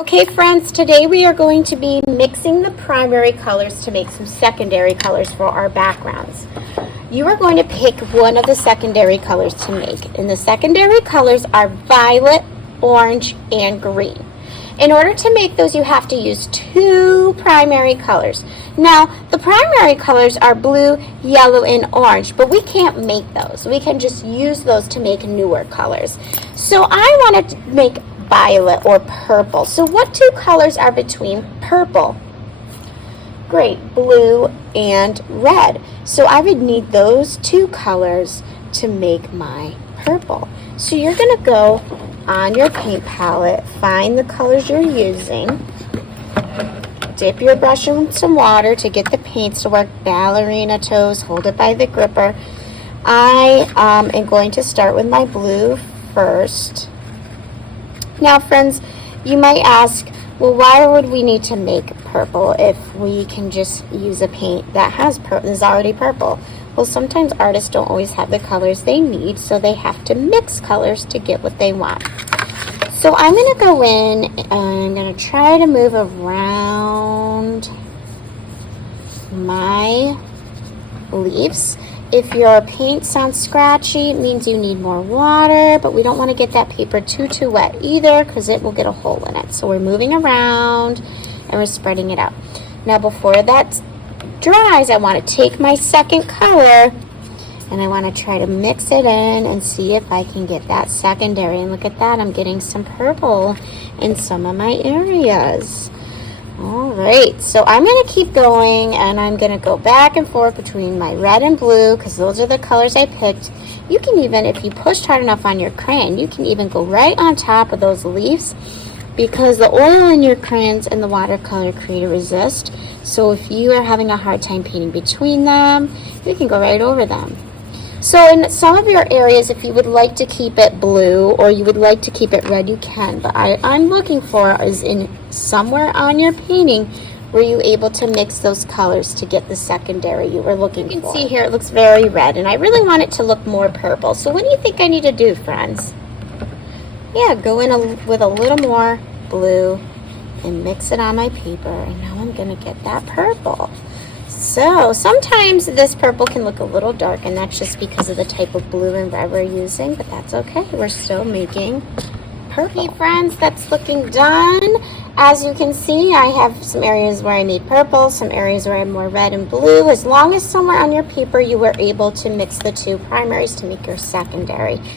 Okay friends, today we are going to be mixing the primary colors to make some secondary colors for our backgrounds. You are going to pick one of the secondary colors to make, and the secondary colors are violet, orange, and green. In order to make those, you have to use two primary colors. Now, the primary colors are blue, yellow, and orange, but we can't make those. We can just use those to make newer colors. So I wanted to make violet or purple. So what two colors are between purple? Great, blue and red. So I would need those two colors to make my purple. So you're going to go on your paint palette, find the colors you're using, dip your brush in some water to get the paints to work, ballerina toes, hold it by the gripper. I am going to start with my blue first. Now friends, you might ask, well, why would we need to make purple if we can just use a paint that is already purple? Well, sometimes artists don't always have the colors they need, so they have to mix colors to get what they want. So I'm going to go in and I'm going to try to move around my leaves. If your paint sounds scratchy, it means you need more water, but we don't want to get that paper too wet either because it will get a hole in it. So we're moving around and we're spreading it out. Now before that dries, I want to take my second color and I want to try to mix it in and see if I can get that secondary. And look at that, I'm getting some purple in some of my areas. All right, so I'm going to keep going and I'm going to go back and forth between my red and blue because those are the colors I picked. You can even, if you pushed hard enough on your crayon, you can even go right on top of those leaves because the oil in your crayons and the watercolor create a resist. So if you are having a hard time painting between them, you can go right over them. So in some of your areas, if you would like to keep it blue or you would like to keep it red, you can. But I'm looking for is in somewhere on your painting were you able to mix those colors to get the secondary you were looking for. You can see here it looks very red and I really want it to look more purple. So what do you think I need to do, friends? Yeah, go in with a little more blue and mix it on my paper. And now I'm going to get that purple. So sometimes this purple can look a little dark and that's just because of the type of blue and red we're using, but that's okay. We're still making purple. Okay, friends, that's looking done. As you can see, I have some areas where I made purple, some areas where I have more red and blue. As long as somewhere on your paper you were able to mix the two primaries to make your secondary.